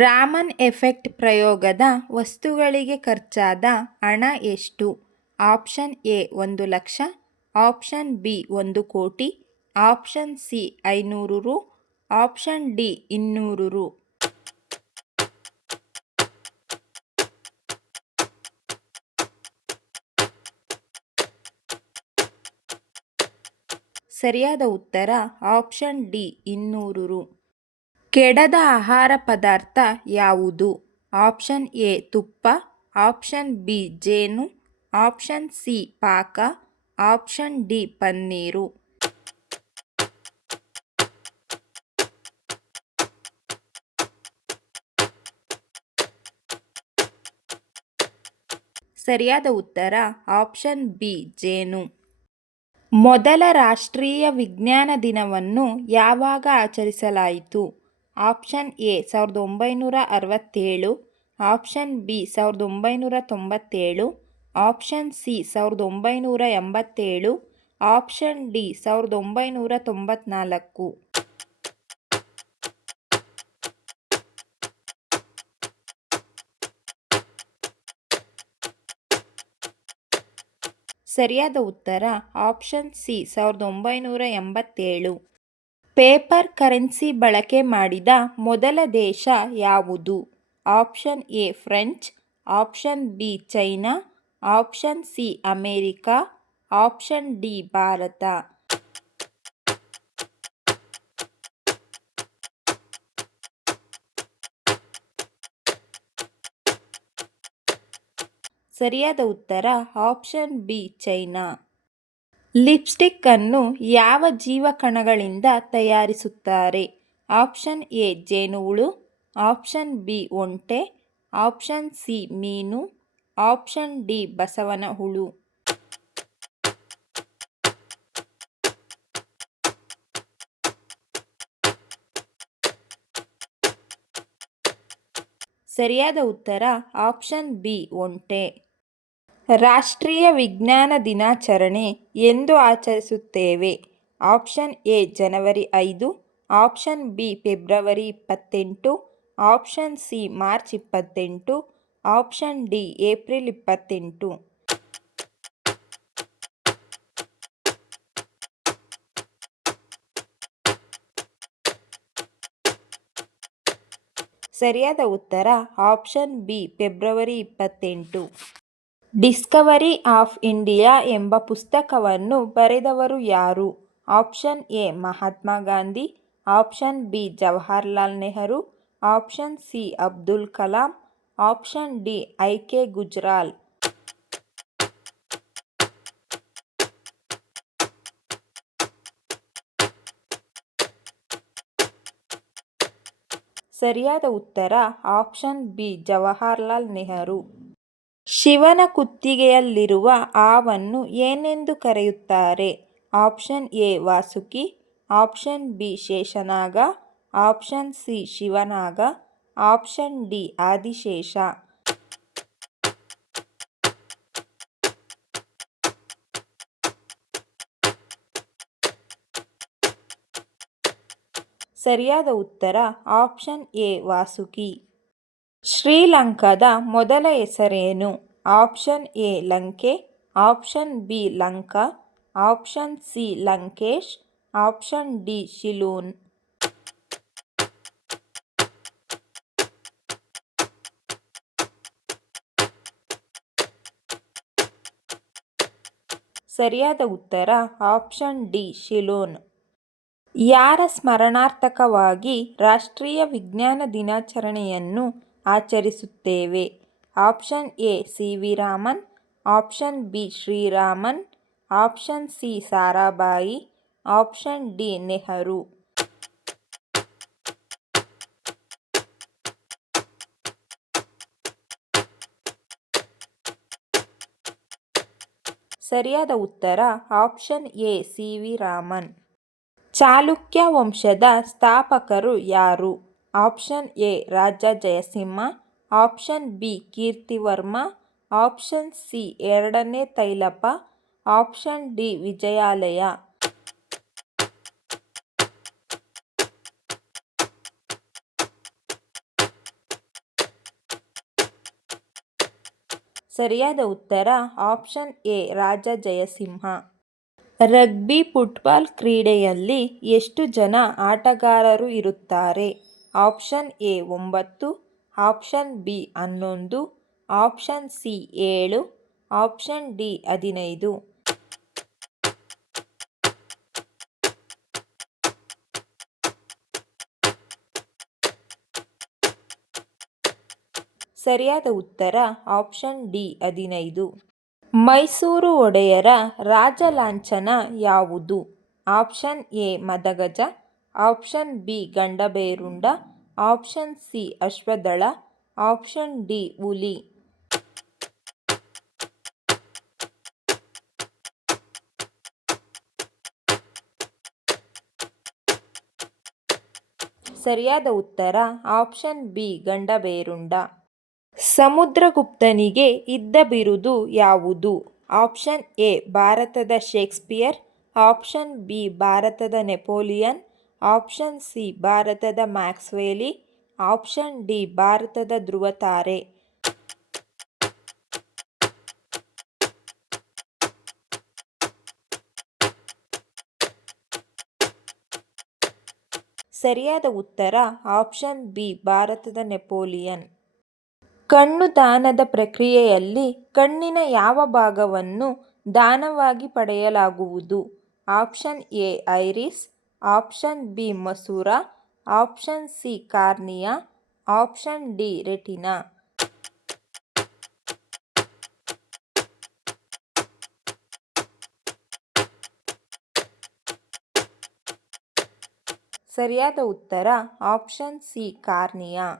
Raman effect ಪ್ರಯೋಗದ ವಸ್ತುಗಳಿಗೆ ಖರ್ಚಾದ ಹಣ ಎಷ್ಟು? Option A 1,00,000, option B 1,00,00,000, option C 500 ರು, ಆಪ್ಷನ್ ಡಿ 200 ರು. ಸರಿಯಾದ ಉತ್ತರ ಆಪ್ಷನ್ ಡಿ 200 ರು. ಕೆಡದ ಆಹಾರ ಪದಾರ್ಥ ಯಾವುದು? ಆಪ್ಷನ್ ಎ ತುಪ್ಪ, ಆಪ್ಷನ್ ಬಿ ಜೇನು, ಆಪ್ಷನ್ ಸಿ ಪಾಕ, ಆಪ್ಷನ್ ಡಿ ಪನ್ನೀರು. ಸರಿಯಾದ ಉತ್ತರ ಆಪ್ಷನ್ ಬಿ ಜೇನು. ಮೊದಲ ರಾಷ್ಟ್ರೀಯ ವಿಜ್ಞಾನ ದಿನವನ್ನು ಯಾವಾಗ ಆಚರಿಸಲಾಯಿತು? Option A 1967, option B 1997, option C 1987, option D 1994. ಸರಿಯಾದ ಉತ್ತರ ಆಪ್ಷನ್ ಸಿ 1987. ಪೇಪರ್ ಕರೆನ್ಸಿ ಬಳಕೆ ಮಾಡಿದ ಮೊದಲ ದೇಶ ಯಾವುದು? Option A French, option B China, option C America, option D Bharat. ಸರಿಯಾದ ಉತ್ತರ ಆಪ್ಷನ್ ಬಿ ಚೈನಾ. ಲಿಪ್ಸ್ಟಿಕ್ ಅನ್ನು ಯಾವ ಜೀವಕಣಗಳಿಂದ ತಯಾರಿಸುತ್ತಾರೆ? ಆಪ್ಷನ್ ಎ ಜೇನುಹುಳು, ಆಪ್ಷನ್ ಬಿ ಒಂಟೆ, ಆಪ್ಷನ್ ಸಿ ಮೀನು, ಆಪ್ಷನ್ ಡಿ ಬಸವನ ಹುಳು. ಸರಿಯಾದ ಉತ್ತರ ಆಪ್ಷನ್ ಬಿ ಒಂಟೆ. ರಾಷ್ಟ್ರೀಯ ವಿಜ್ಞಾನ ದಿನಾಚರಣೆ ಎಂದು ಆಚರಿಸುತ್ತೇವೆ? ಆಪ್ಷನ್ ಎ ಜನವರಿ 5, ಆಪ್ಷನ್ ಬಿ ಫೆಬ್ರವರಿ 28, ಆಪ್ಷನ್ ಸಿ ಮಾರ್ಚ್ 28, ಆಪ್ಷನ್ ಡಿ ಏಪ್ರಿಲ್ 28. ಸರಿಯಾದ ಉತ್ತರ ಆಪ್ಷನ್ ಬಿ ಫೆಬ್ರವರಿ 28. ಡಿಸ್ಕವರಿ ಆಫ್ ಇಂಡಿಯಾ ಎಂಬ ಪುಸ್ತಕವನ್ನು ಬರೆದವರು ಯಾರು? Option A Mahatma Gandhi, option B Jawaharlal Nehru, option C Abdul Kalam, option D I K. Gujral. ಸರಿಯಾದ ಉತ್ತರ ಆಪ್ಷನ್ ಬಿ ಜವಾಹರ್ಲಾಲ್ ನೆಹರು. ಶಿವನ ಕುತ್ತಿಗೆಯಲ್ಲಿರುವ ಹಾವನ್ನು ಏನೆಂದು ಕರೆಯುತ್ತಾರೆ? Option A Vasuki, option B Sheshanaga, option C Shivanaga, option D Adishesha. ಸರಿಯಾದ ಉತ್ತರ ಆಪ್ಷನ್ ಎ ವಾಸುಕಿ. ಶ್ರೀಲಂಕಾದ ಮೊದಲ ಹೆಸರೇನು? Option A Lanke, option B Lanka, option C Lankesh, option D Ceylon. ಸರಿಯಾದ ಉತ್ತರ ಆಪ್ಷನ್ ಡಿ ಶಿಲೂನ್. ಯಾರ ಸ್ಮರಣಾರ್ಥಕವಾಗಿ ರಾಷ್ಟ್ರೀಯ ವಿಜ್ಞಾನ ದಿನಾಚರಣೆಯನ್ನು ಆಚರಿಸುತ್ತೇವೆ? Option A C V Raman, option B Shriraman, option C Sarabhai, option D Nehru. ಸರಿಯಾದ ಉತ್ತರ option A C V Raman. Chalukya ವಂಶದ ಸ್ಥಾಪಕರು ಯಾರು? Option A Raja Jayasimha, option B Kirtivarma, option C ಎರಡನೇ ತೈಲಪ, ಆಪ್ಷನ್ ಡಿ ವಿಜಯಾಲಯ. ಸರಿಯಾದ ಉತ್ತರ option A Raja Jayasimha. Rugby football ಕ್ರೀಡೆಯಲ್ಲಿ ಎಷ್ಟು ಜನ ಆಟಗಾರರು ಇರುತ್ತಾರೆ? Option A 9, option B 11, option C 7, option D 15. ಸರಿಯಾದ ಉತ್ತರ ಆಪ್ಷನ್ ಡಿ 15. ಮೈಸೂರು ಒಡೆಯರ ರಾಜಲಾಂಛನ ಯಾವುದು? ಆಪ್ಷನ್ ಎ ಮದಗಜ, ಆಪ್ಷನ್ ಬಿ ಗಂಡಭೇರುಂಡ, ಆಪ್ಷನ್ ಸಿ ಅಶ್ವದಳ, ಆಪ್ಷನ್ ಡಿ ಹುಲಿ. ಸರಿಯಾದ ಉತ್ತರ ಆಪ್ಷನ್ ಬಿ ಗಂಡಭೇರುಂಡ. ಸಮುದ್ರಗುಪ್ತನಿಗೆ ಇದ್ದ ಬಿರುದು ಯಾವುದು? ಆಪ್ಷನ್ ಎ ಭಾರತದ ಶೇಕ್ಸ್ಪಿಯರ್, ಆಪ್ಷನ್ ಬಿ ಭಾರತದ ನೆಪೋಲಿಯನ್, ಆಪ್ಷನ್ ಸಿ ಭಾರತದ ಮ್ಯಾಕ್ಸ್ವೆಲಿ, ಆಪ್ಷನ್ ಡಿ ಭಾರತದ ಧ್ರುವತಾರೆ. ಸರಿಯಾದ ಉತ್ತರ ಆಪ್ಷನ್ ಬಿ ಭಾರತದ ನೆಪೋಲಿಯನ್. ಕಣ್ಣು ದಾನದ ಪ್ರಕ್ರಿಯೆಯಲ್ಲಿ ಕಣ್ಣಿನ ಯಾವ ಭಾಗವನ್ನು ದಾನವಾಗಿ ಪಡೆಯಲಾಗುವುದು? Option A iris, option B ಮಸೂರ, option C cornea, option D retina. ಸರಿಯಾದ ಉತ್ತರ ಆಪ್ಷನ್ ಸಿ ಕಾರ್ನಿಯಾ.